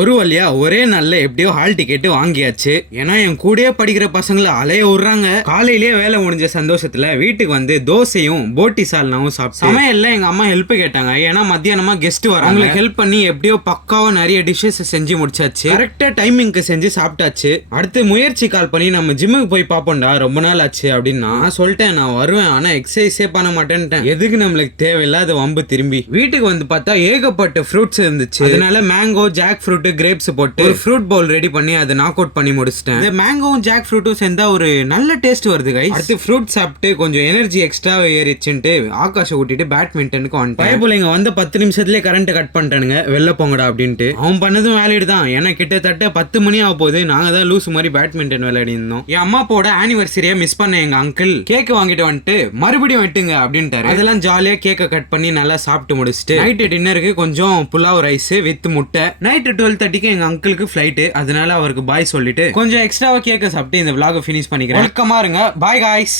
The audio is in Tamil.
ஒரு வழியா ஒரே நாள்ல எப்படியோ ஹால் டிக்கெட் வாங்கியாச்சு. ஏன்னா என் கூடயே படிக்கிற பசங்களை அலைய விடுறாங்க. காலையிலேயே வேலை முடிஞ்ச சந்தோஷத்துல வீட்டுக்கு வந்து தோசையும் போட்டி சால்னாவும் சாப்பிட்டு சமையல்ல எங்க அம்மா ஹெல்ப் கேட்டாங்க. ஏன்னா மத்தியானமா கெஸ்ட் வராங்க. அவங்களுக்கு ஹெல்ப் பண்ணி எப்படியோ பக்காவா நிறைய டிஷ்ஷஸ் செஞ்சு முடிச்சாச்சு. கரெக்டா டைமிங்க்கு செஞ்சு சாப்பிட்டாச்சு. அடுத்து முயற்சி கால் பண்ணி நம்ம ஜிம்முக்கு போய் பாப்போம்டா, ரொம்ப நாள் ஆச்சு அப்படின்னு நான் சொல்லிட்டேன். நான் வருவேன், ஆனா எக்ஸசைஸே பண்ண மாட்டேன்ட்டேன். எதுக்கு நம்மளுக்கு தேவையில்லாத வம்பு. திரும்பி வீட்டுக்கு வந்து பார்த்தா ஏகப்பட்ட ஃப்ரூட்ஸ் இருந்துச்சு. அதனால மேங்கோ, ஜாக் ஃப்ரூட், கிரேப்ஸ் போட்டு ஒரு ஃப்ரூட் பவுல் ரெடி பண்ணி அதை நாக் அவுட் பண்ணி முடிச்சிட்டேன். இந்த மேங்கோவும் ஜாக் ஃப்ரூட்டும் சேர்ந்தா ஒரு நல்ல டேஸ்ட் வருது கைஸ். அடுத்து ஃப்ரூட் சாப்பிட்டு கொஞ்சம் எனர்ஜி எக்ஸ்ட்ரா ஏறிச்சுட்டு ஆகாஷ கூட்டிட்டு பேட்மிண்டனுக்கு வந்துட்டேன். பயபுள்ளைங்க வந்து 10 நிமிஷத்துலயே கரண்ட் கட் பண்ணிட்டானுங்க, வெளில போங்கடா அப்படின்ட்டு. அவன் பண்ணதும் வேலிட் தான். ஏன்னா கிட்டத்தட்ட 10 மணி ஆக போகுது. நாங்க தான் லூஸ் மாதிரி பேட்மிண்டன் விளையாடி இருந்தோம். என் அம்மாப்போட ஆனிவர்சரியா மிஸ் பண்ண எங்க அங்கிள் கேக் வாங்கிட்டு வந்துட்டு மறுபடியும் வெட்டுங்க அப்படின்ட்டாரு. அதெல்லாம் ஜாலியா கேக்க கட் பண்ணி நல்லா சாப்பிட்டு முடிச்சுட்டு நைட்டு டின்னருக்கு கொஞ்சம் புலாவ் ரைஸ் வித் முட்டை. நைட்டு 12:30 எங்க அங்கிளுக்கு ஃபிளைட். அதனால அவருக்கு பாய் சொல்லிட்டு கொஞ்சம் எக்ஸ்ட்ராவா கேக்க சாப்பிட்டு இந்த vlog ஃபினிஷ் பண்ணிக்கிறேன். வெல்கமா இருங்க. Bye guys.